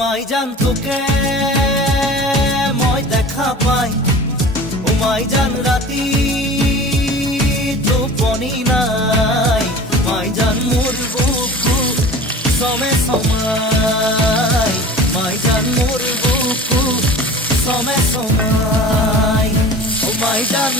মাই জান তোকে মই দেখা পাই ও মাই জান রাতি টোপনি নাই মাই জান মোর বুকু সমে সমাই মাই জান মোর বুকু সমে সমাই ও মাই জান